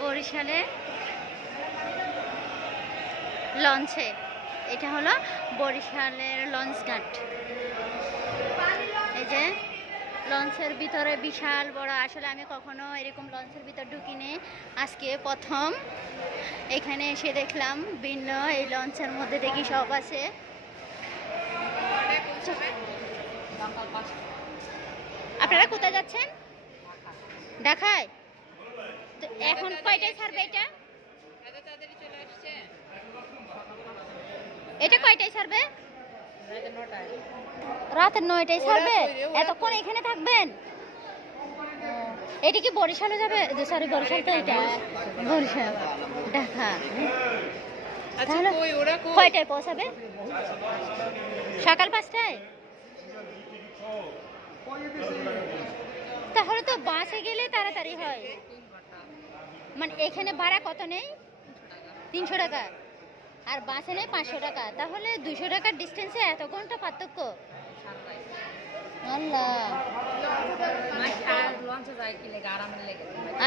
বরিশালে লঞ্চে। এটা হলো বরিশালের লঞ্চ ঘাট। এই যে লঞ্চের ভিতরে বিশাল বড়, আসলে আমি কখনো এরকম লঞ্চের ভিতর ঢুকিনি। আজকে প্রথম। এখানে এসে দেখলাম ভিন্ন, এই লঞ্চের মধ্যে দেখি সব আছে। আপনারা কোথায় যাচ্ছেন? ঢাকায় তো এখন কয়টায় ছাড়বে এটা? এটা কয়টায় ছাড়বে? রাতের নয়টায় ছাড়বে? এতক্ষণ এখানে থাকবেন? এটা কি বরিশালে যাবে? সরি বরিশাল তো এটা। বরিশাল। ঢাকা তাহলে কয়টায় পৌঁছাবে? সকাল পাঁচটায়? বাসে গেলে তাড়াতাড়ি হয়। মানে এখানে ভাড়া কত নেই? তিনশো টাকা। আর বাসে নেই পাঁচশো টাকা। তাহলে দুশো টাকার ডিস্টেন্সে এত ঘণ্টা পার্থক্য?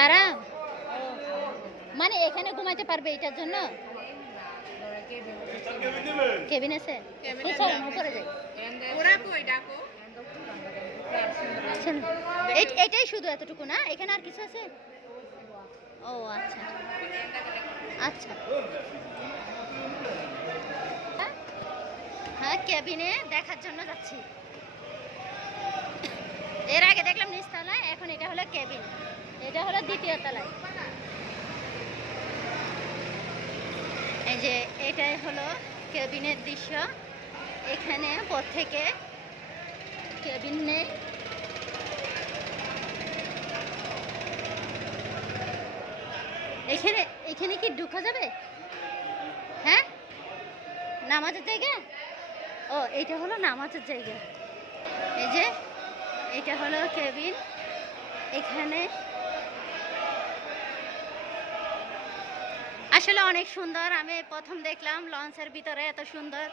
আরাম। মানে এখানে ঘুমাইতে পারবে এটার জন্য? কেবিন আছে। উপরে এটাই শুধু এতটুকু না? এখানে আর কিছু আছে? ও আচ্ছা। আচ্ছা। হ্যাঁ? কেবিনে দেখার জন্য যাচ্ছি। এর আগে দেখলাম নিচতলায় এখন এটা হলো কেবিন এটা হলো দ্বিতীয় তলায়। এই যে, এটাই হলো কেবিনের দৃশ্য। এখানে প্রত্যেকে নেই এখানে এখানে কি ঢুকা যাবে? হ্যাঁ? নামাজের জায়গা? ও এইটা হলো নামাজের জায়গা। এই যে, এটা হলো কেবিন। এখানে আসলে অনেক সুন্দর। আমি প্রথম দেখলাম, লঞ্চের ভিতরে এত সুন্দর।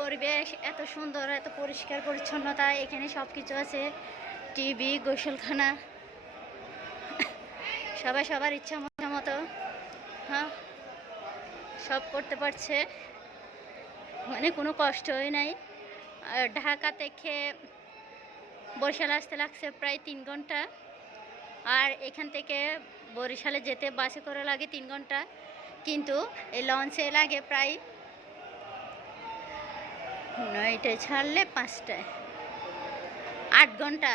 পরিবেশ এত সুন্দর, এত পরিষ্কার পরিচ্ছন্নতা, এখানে সব কিছু আছে। টিভি, গোসলখানা। সবাই সবার ইচ্ছা মতো হ্যাঁ সব করতে পারছে। মানে কোনো কষ্টই নাই। ঢাকা থেকে বরিশাল আসতে লাগছে প্রায় তিন ঘণ্টা। আর এখান থেকে বরিশালে যেতে বাসে করে লাগে তিন ঘণ্টা। কিন্তু এই লঞ্চে লাগে প্রায় নয়টায় ছাড়লে পাঁচটায়। আট ঘণ্টা।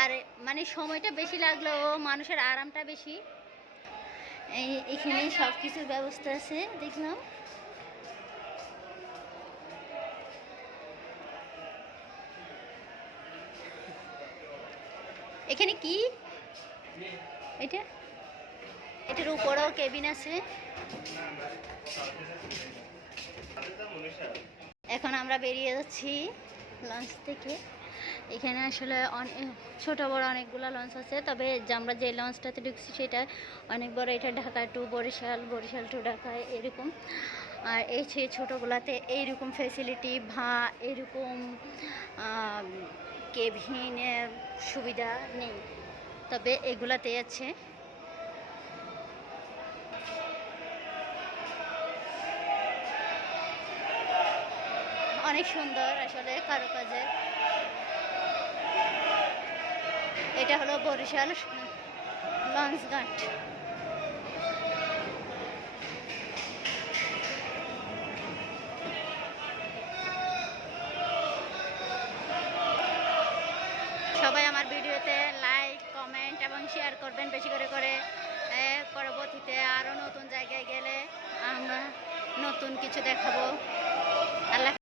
আর মানে সময়টা বেশি লাগলেও মানুষের আরামটা বেশি। এখানে সব কিছুর ব্যবস্থা আছে, দেখলাম। এখানে কি? এটা? এটার উপরেও কেবিন আছে। এখন আমরা বেরিয়ে যাচ্ছি লঞ্চ থেকে। এখানে আসলে অনেক ছোটো বড় অনেকগুলো লঞ্চ আছে, তবে আমরা যে লঞ্চটাতে ঢুকছি সেটা অনেক বড়। এটা ঢাকা টু বরিশাল বরিশাল টু ঢাকা, এরকম। আর এই সেই ছোটোগুলাতে এইরকম ফেসিলিটি ভা এরকম কেভিনের সুবিধা নেই। তবে এগুলাতে আছে। অনেক সুন্দর আসলে কারুকাজের এটা হলো বরিশাল লঞ্চ ঘাট সবাই আমার ভিডিওতে লাইক কমেন্ট এবং শেয়ার করবেন বেশি করে করে। পরবর্তীতে আরও নতুন জায়গায় গেলে আমরা নতুন কিছু দেখাবো। আল্লাহ